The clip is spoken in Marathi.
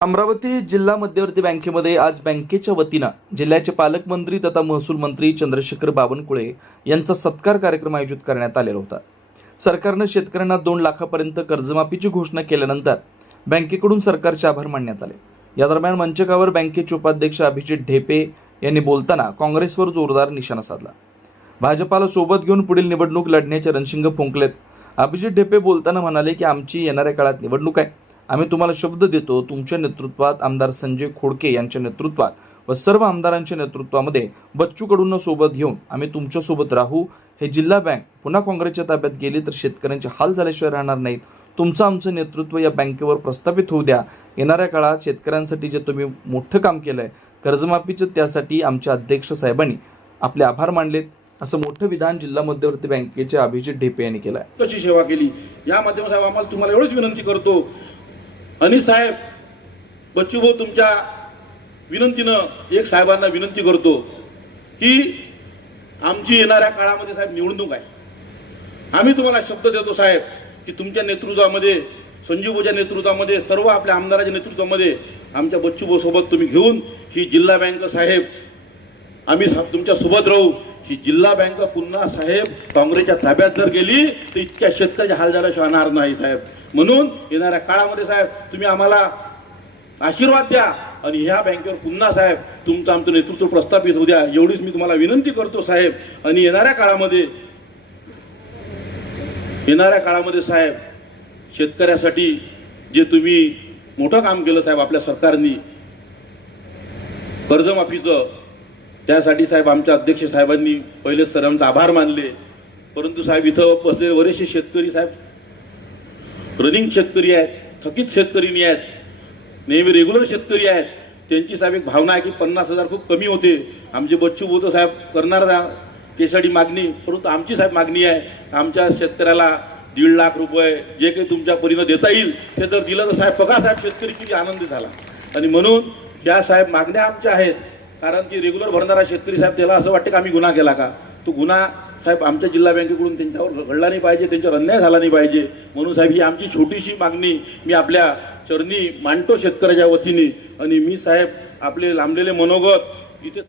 अमरावती जिल्हा मध्यवर्ती बँकेमध्ये आज बँकेच्या वतीनं जिल्ह्याचे पालकमंत्री तथा महसूल मंत्री चंद्रशेखर बावनकुळे यांचा सत्कार कार्यक्रम आयोजित करण्यात आलेला होता। सरकारनं शेतकऱ्यांना 2 लाखापर्यंत कर्जमाफीची घोषणा केल्यानंतर बँकेकडून सरकारचे आभार मानण्यात आले। या दरम्यान मंचकावर बँकेचे उपाध्यक्ष अभिजित ढेपे यांनी बोलताना काँग्रेसवर जोरदार निशाणा साधला। भाजपाला सोबत घेऊन पुढील निवडणूक लढण्याचे रणशिंग फुंकलेत। अभिजित ढेपे बोलताना म्हणाले की आमची येणाऱ्या काळात निवडणूक आहे, आम्ही तुम्हाला शब्द देतो, तुमच्या नेतृत्वात आमदार संजय खोडके यांच्या नेतृत्वात व सर्व आमदारांच्या नेतृत्वामध्ये बच्चू कडूंना सोबत घेऊन आम्ही तुमच्या सोबत राहू। हे जिल्हा बँक पुन्हा काँग्रेसच्या ताब्यात गेली तर शेतकऱ्यांचे हाल झाल्याशिवाय राहणार नाहीत। तुमचं आमचं नेतृत्व या बँकेवर प्रस्थापित होऊ द्या। येणाऱ्या काळात शेतकऱ्यांसाठी जे तुम्ही मोठं काम केलंय कर्जमाफीचं, त्यासाठी आमच्या अध्यक्ष साहेबांनी आपले आभार मानलेत, असं मोठं विधान जिल्हा मध्यवर्ती बँकेचे अभिजित ढेपे यांनी केलं आहे। कशी सेवा केली या माध्यमातून आम्हाला तुम्हाला एवढंच विनंती करतो, आणि साहेब बच्चू भाऊ तुमच्या विनंतीनं एक साहेबांना विनंती करतो की आमची येणाऱ्या काळामध्ये साहेब निवडणूक आहे। आम्ही तुम्हाला शब्द देतो साहेब की तुमच्या नेतृत्वामध्ये, संजू भाऊच्या नेतृत्वामध्ये, सर्व आपल्या आमदाराच्या नेतृत्वामध्ये आमच्या बच्चू भाऊ सोबत तुम्ही घेऊन ही जिल्हा बँक साहेब आम्ही तुमच्या सोबत राहू। ही जिल्हा बँक पुन्हा साहेब काँग्रेसच्या ताब्यात जर गेली तर इतक्या शेतकऱ्याचे हाल झाल्याशिवाय होणार नाही साहेब। म्हणून येणाऱ्या काळामध्ये साहेब तुम्ही आम्हाला आशीर्वाद द्या आणि ह्या बँकेवर पुन्हा साहेब तुमचं आमचं नेतृत्व प्रस्थापित होऊ द्या, एवढीच मी तुम्हाला विनंती करतो साहेब। आणि येणाऱ्या काळामध्ये साहेब शेतकऱ्यासाठी जे तुम्ही मोठं काम केलं साहेब आपल्या सरकारने कर्जमाफीचं, त्यासाठी साहेब आमच्या अध्यक्ष साहेबांनी पहिले सर्वांचे आभार मानले। परंतु साहेब इथं बसलेले बरेचसे शेतकरी साहेब रनिंग शेतकरी आहेत, थकीत शेतकरी नाही आहेत, नेहमी रेग्युलर शेतकरी आहेत। त्यांची साहेब एक भावना आहे की 50,000 खूप कमी होते, आमचे बच्चू भाऊ तर साहेब करणार त्यासाठी मागणी, परंतु आमची साहेब मागणी आहे आमच्या शेतकऱ्याला 1.5 लाख रुपये जे काही तुमच्या परीनं देता येईल ते जर दिलं तर साहेब बघा साहेब शेतकरी किती आनंदी झाला। आणि म्हणून ह्या साहेब मागण्या आमच्या आहेत, कारण की रेग्युलर भरणारा शेतकरी साहेब त्याला असं वाटतं की आम्ही गुन्हा केला का, तो गुन्हा साहेब आमच्या जिल्हा बँकेकडून त्यांच्यावर घडला नाही पाहिजे, त्यांच्यावर अन्याय झाला नाही पाहिजे। म्हणून साहेब ही आमची छोटीशी मागणी मी आपल्या चरणी मांडतो शेतकऱ्याच्या वतीने। आणि मी साहेब आपले लांबलेले मनोगत इथे